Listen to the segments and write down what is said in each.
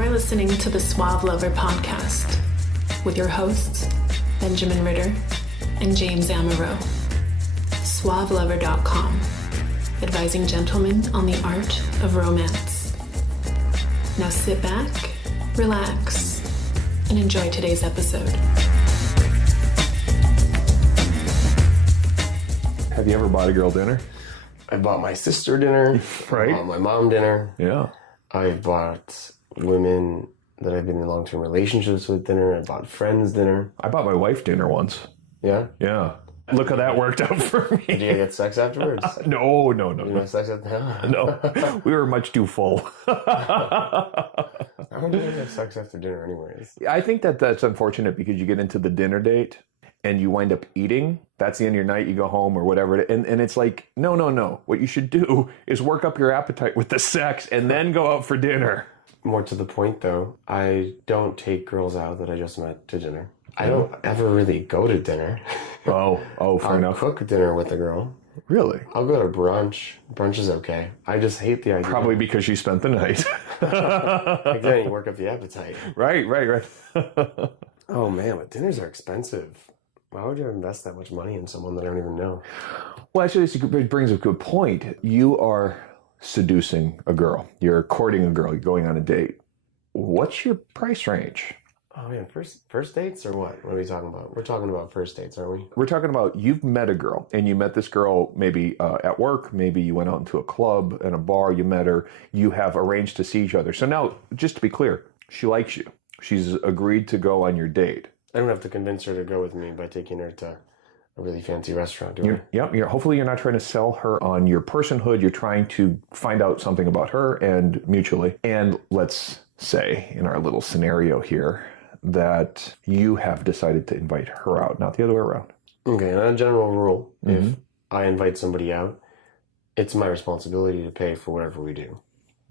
You're listening to the Suave Lover podcast with your hosts, Benjamin Ritter and James Amaro. SuaveLover.com, advising gentlemen on the art of romance. Now sit back, relax, and enjoy today's episode. Have you ever bought a girl dinner? I bought my sister dinner. Right. I bought my mom dinner. Yeah. I've bought women that I've been in long-term relationships with dinner. I bought friends dinner. I bought my wife dinner once. Yeah? Yeah. Look how that worked out for me. Did you get sex afterwards? No. You know sex after? No. We were much too full. I don't even have sex after dinner anyways. I think that's unfortunate because you get into the dinner date and you wind up eating. That's the end of your night. You go home or whatever. And it's like, no. What you should do is work up your appetite with the sex and then go out for dinner. More to the point, though, I don't take girls out that I just met to dinner. I don't ever really go to dinner. Oh, fair enough. I'll cook dinner with a girl. Really? I'll go to brunch. Brunch is okay. I just hate the idea. Probably because you spent the night. Again, you work up the appetite. Right. Oh, man, but dinners are expensive. Why would you invest that much money in someone that I don't even know? Well, actually, it brings a good point. You are seducing a girl. You're courting a girl. You're going on a date. What's your price range? Oh, man, first dates or what? What are we talking about? We're talking about first dates, aren't we? We're talking about you've met a girl, and you met this girl maybe at work. Maybe you went out into a club and a bar. You met her. You have arranged to see each other. So now, just to be clear, she likes you. She's agreed to go on your date. I don't have to convince her to go with me by taking her to a really fancy restaurant, do I? Yep. Hopefully you're not trying to sell her on your personhood. You're trying to find out something about her and mutually. And let's say in our little scenario here that you have decided to invite her out, not the other way around. Okay, and a general rule, if I invite somebody out, it's my responsibility to pay for whatever we do.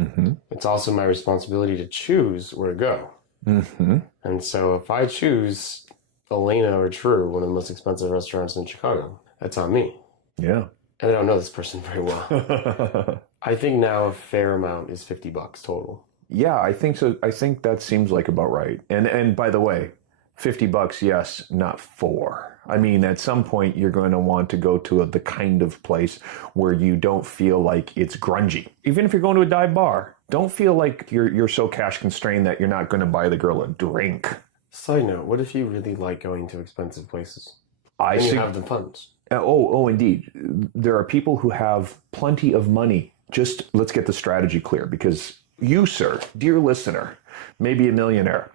Mm-hmm. It's also my responsibility to choose where to go. Mm-hmm. And so if I choose Elena or True, one of the most expensive restaurants in Chicago, that's on me. Yeah. And I don't know this person very well. I think now a fair amount is $50 total. Yeah, I think so. I think that seems like about right. And by the way, $50, yes, not 4. I mean, at some point you're going to want to go to the kind of place where you don't feel like it's grungy. Even if you're going to a dive bar, don't feel like you're so cash constrained that you're not going to buy the girl a drink. Side note, what if you really like going to expensive places? And you have the funds. Oh, indeed. There are people who have plenty of money. Just let's get the strategy clear, because you, sir, dear listener, may be a millionaire.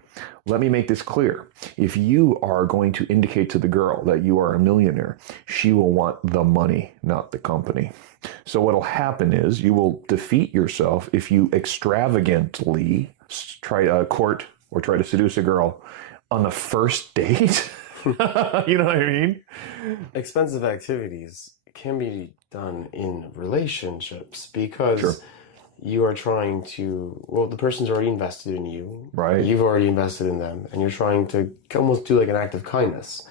Let me make this clear. If you are going to indicate to the girl that you are a millionaire, she will want the money, not the company. So what'll happen is you will defeat yourself if you extravagantly try to court or try to seduce a girl on the first date. You know what I mean? Expensive activities can be done in relationships because Sure. you are trying to, well, the person's already invested in you. Right. You've already invested in them, and you're trying to almost do like an act of kindness.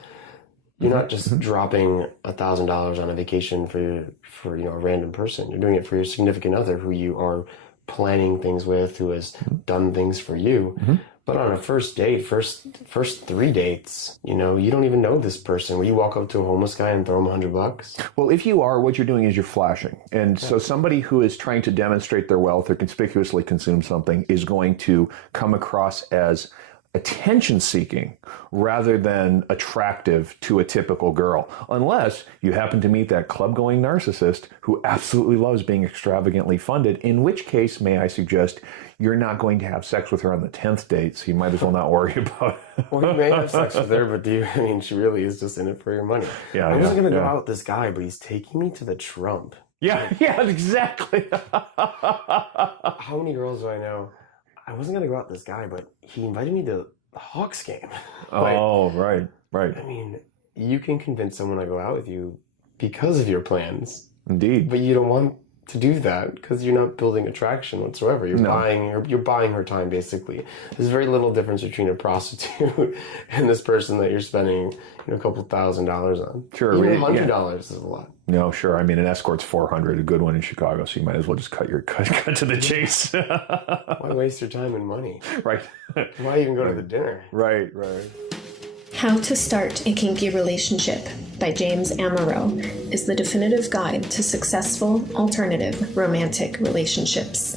You're not just dropping $1,000 on a vacation for a random person. You're doing it for your significant other who you are planning things with, who has done things for you. But on a first date, first 3 dates, you don't even know this person. Will you walk up to a homeless guy and throw him $100? Well, if you are, what you're doing is you're flashing. And so somebody who is trying to demonstrate their wealth or conspicuously consume something is going to come across as attention-seeking rather than attractive to a typical girl, unless you happen to meet that club-going narcissist who absolutely loves being extravagantly funded, in which case, may I suggest, you're not going to have sex with her on the 10th date, so you might as well not worry about it. Well, you may have sex with her, but she really is just in it for your money. Yeah, I wasn't going to go out with this guy, but he's taking me to the Trump. Yeah, exactly. How many girls do I know? I wasn't going to go out with this guy, but he invited me to the Hawks game. Oh, right. I mean, you can convince someone to go out with you because of your plans. Indeed. But you don't want to do that because you're not building attraction whatsoever. You're buying her time basically. There's very little difference between a prostitute and this person that you're spending a couple $1,000s on. Sure, even $100 is a lot. No, sure. I mean, an escort's $400, a good one in Chicago, so you might as well just cut to the chase. Why waste your time and money? Right. Why even go to the dinner? Right. How to Start a Kinky Relationship by James Amaro is the definitive guide to successful alternative romantic relationships.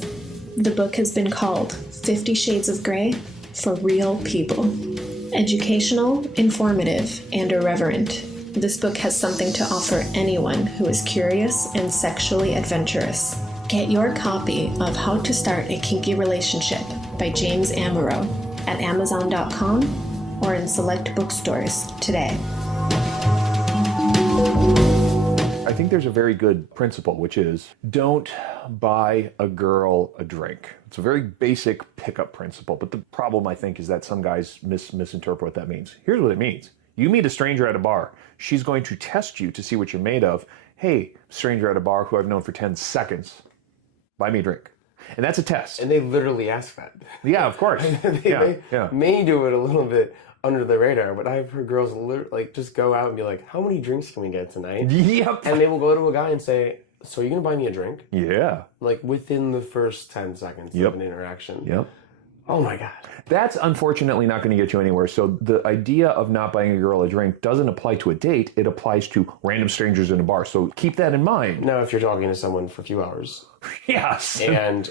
The book has been called 50 Shades of Grey for Real People. Educational, informative, and irreverent, this book has something to offer anyone who is curious and sexually adventurous. Get your copy of How to Start a Kinky Relationship by James Amaro at Amazon.com or in select bookstores today. I think there's a very good principle, which is don't buy a girl a drink. It's a very basic pickup principle, but the problem, I think, is that some guys misinterpret what that means. Here's what it means. You meet a stranger at a bar. She's going to test you to see what you're made of. Hey, stranger at a bar who I've known for 10 seconds, buy me a drink. And that's a test. And they literally ask that. Yeah, of course. they may do it a little bit under the radar, but I've heard girls just go out and be like, how many drinks can we get tonight? Yep. And they will go to a guy and say, so you're going to buy me a drink? Yeah. Like within the first 10 seconds of an interaction. Yep. Oh my God. That's unfortunately not going to get you anywhere. So the idea of not buying a girl a drink doesn't apply to a date. It applies to random strangers in a bar. So keep that in mind. Now, if you're talking to someone for a few hours. Yes. And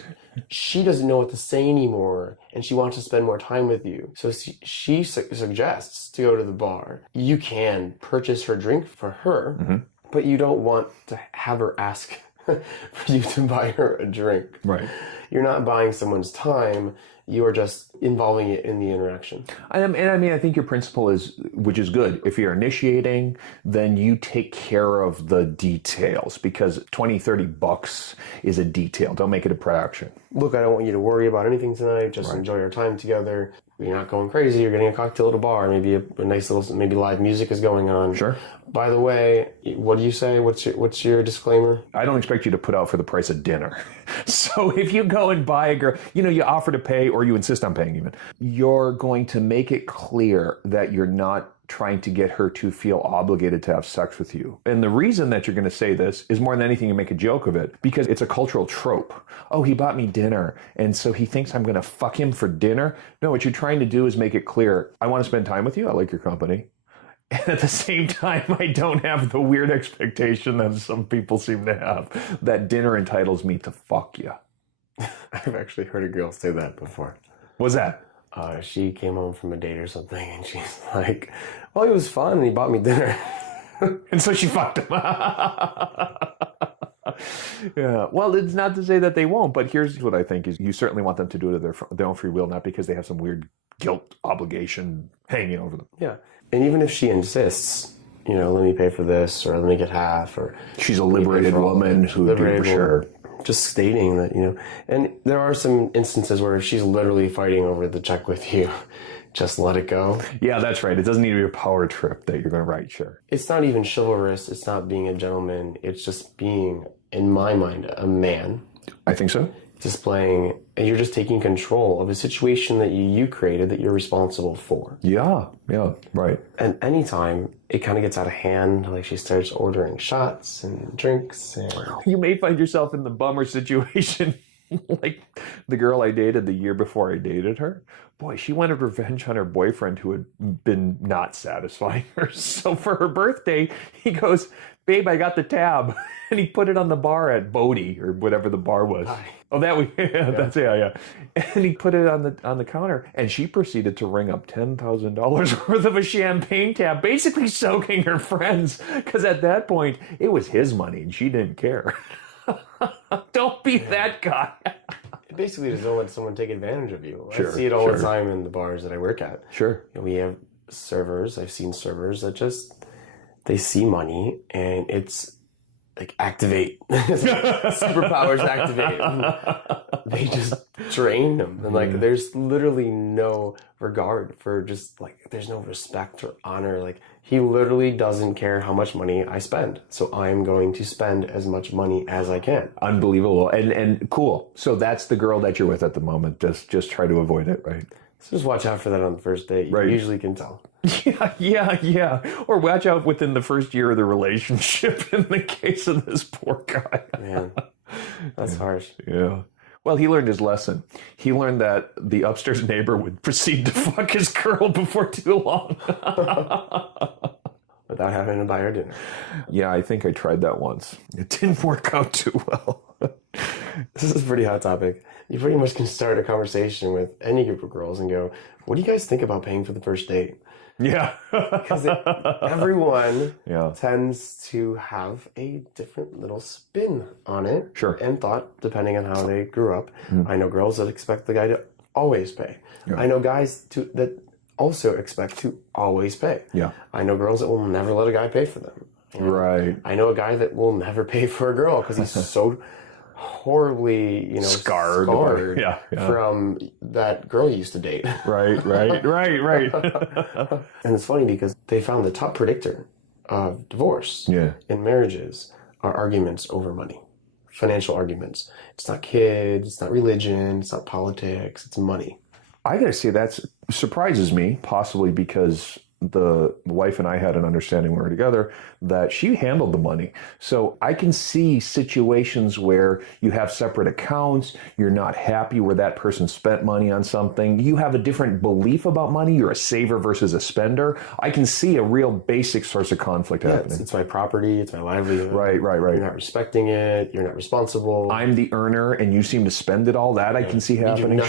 she doesn't know what to say anymore, and she wants to spend more time with you. So she suggests to go to the bar. You can purchase her drink for her, but you don't want to have her ask for you to buy her a drink. Right. You're not buying someone's time. You are just involving it in the interaction. And I mean, I think your principle is, which is good. If you're initiating, then you take care of the details because $20-$30 is a detail. Don't make it a production. Look, I don't want you to worry about anything tonight. Just enjoy our time together. You're not going crazy. You're getting a cocktail at a bar. Maybe a nice little, maybe live music is going on. Sure. By the way, what do you say? What's your disclaimer? I don't expect you to put out for the price of dinner. So if you go and buy a girl, you offer to pay or you insist on paying even, you're going to make it clear that you're not trying to get her to feel obligated to have sex with you. And the reason that you're going to say this is more than anything you make a joke of it because it's a cultural trope. Oh, he bought me dinner and so he thinks I'm going to fuck him for dinner. No, what you're trying to do is make it clear, I want to spend time with you. I like your company. And at the same time, I don't have the weird expectation that some people seem to have that dinner entitles me to fuck you. I've actually heard a girl say that before. What's that? She came home from a date or something, and she's like, well, he was fun, and he bought me dinner. And so she fucked him. Yeah. Well, it's not to say that they won't, but here's what I think is you certainly want them to do it of their own free will, not because they have some weird guilt obligation hanging over them. Yeah. And even if she insists, let me pay for this, or let me get half, or... She's a liberated woman who would do it for sure. Just stating that, and there are some instances where if she's literally fighting over the check with you, just let it go. Yeah, that's right. It doesn't need to be a power trip that you're going to write, sure. It's not even chivalrous. It's not being a gentleman. It's just being, in my mind, a man. I think so. Displaying, and you're just taking control of a situation that you created that you're responsible for. Yeah, right. And anytime it kind of gets out of hand, like she starts ordering shots and drinks, and you may find yourself in the bummer situation like the girl I dated the year before I dated her. Boy, she wanted revenge on her boyfriend who had been not satisfying her. So for her birthday, he goes, babe, I got the tab. And he put it on the bar at Bodie or whatever the bar was. Oh, that's yeah. And he put it on the counter, and she proceeded to ring up $10,000 worth of a champagne tab, basically soaking her friends, because at that point it was his money and she didn't care. Don't be that guy. It basically just don't let someone take advantage of you. Sure, I see it all the time in the bars that I work at. Sure. We have servers. I've seen servers that just they see money, and it's like activate, superpowers activate. And they just drain them, and like there's literally no regard for just like there's no respect or honor. Like he literally doesn't care how much money I spend, so I'm going to spend as much money as I can. Unbelievable and cool. So that's the girl that you're with at the moment. Just try to avoid it, right? So just watch out for that on the first date. You usually can tell. Yeah. Or watch out within the first year of the relationship in the case of this poor guy. Man, that's harsh. Yeah. Well, he learned his lesson. He learned that the upstairs neighbor would proceed to fuck his girl before too long. Without having to buy her dinner. Yeah, I think I tried that once. It didn't work out too well. This is a pretty hot topic. You pretty much can start a conversation with any group of girls and go, what do you guys think about paying for the first date? Yeah. Because everyone tends to have a different little spin on it. Sure. And thought, depending on how they grew up. I know girls that expect the guy to always pay. Yeah. I know guys that also expect to always pay. Yeah. I know girls that will never let a guy pay for them. Right. I know a guy that will never pay for a girl because he's so horribly, scarred from that girl he used to date. Right. And it's funny because they found the top predictor of divorce in marriages are arguments over money, financial arguments. It's not kids, it's not religion, it's not politics, it's money. I gotta say that surprises me, possibly because the wife and I had an understanding when we were together that she handled the money. So I can see situations where you have separate accounts, you're not happy where that person spent money on something, you have a different belief about money, you're a saver versus a spender. I can see a real basic source of conflict happening. It's my property, it's my livelihood. Right. You're not respecting it, you're not responsible. I'm the earner and you seem to spend it all. That I can see happening.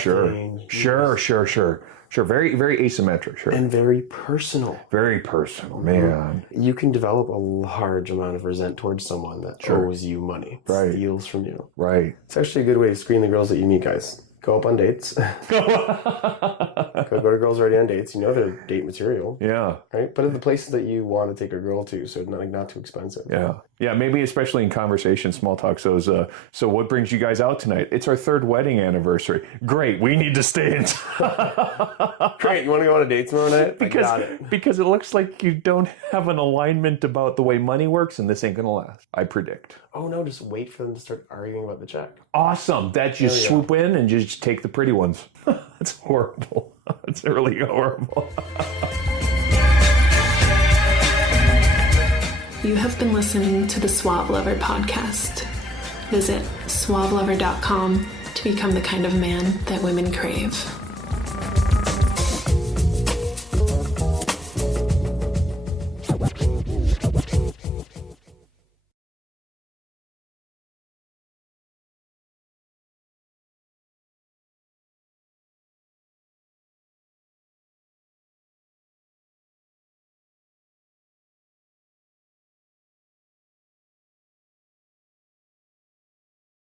Sure. Very, very asymmetric. Sure. And very personal. Very personal, man. You can develop a large amount of resent towards someone that owes you money. Steals from you. Right. It's actually a good way to screen the girls that you meet, guys. Go up on dates. Go to girls already on dates. You know they're date material. Yeah. Right? But at the places that you want to take a girl to, so not too expensive. Yeah, maybe especially in conversation, small talk. So what brings you guys out tonight? It's our 3rd wedding anniversary. Great, we need to stay in Great, you want to go on a date tomorrow night? Because it looks like you don't have an alignment about the way money works, and this ain't gonna last, I predict. Oh no, just wait for them to start arguing about the check. Awesome, that you swoop in and just take the pretty ones. That's horrible. That's really horrible. You have been listening to the Suave Lover podcast. Visit suavelover.com to become the kind of man that women crave.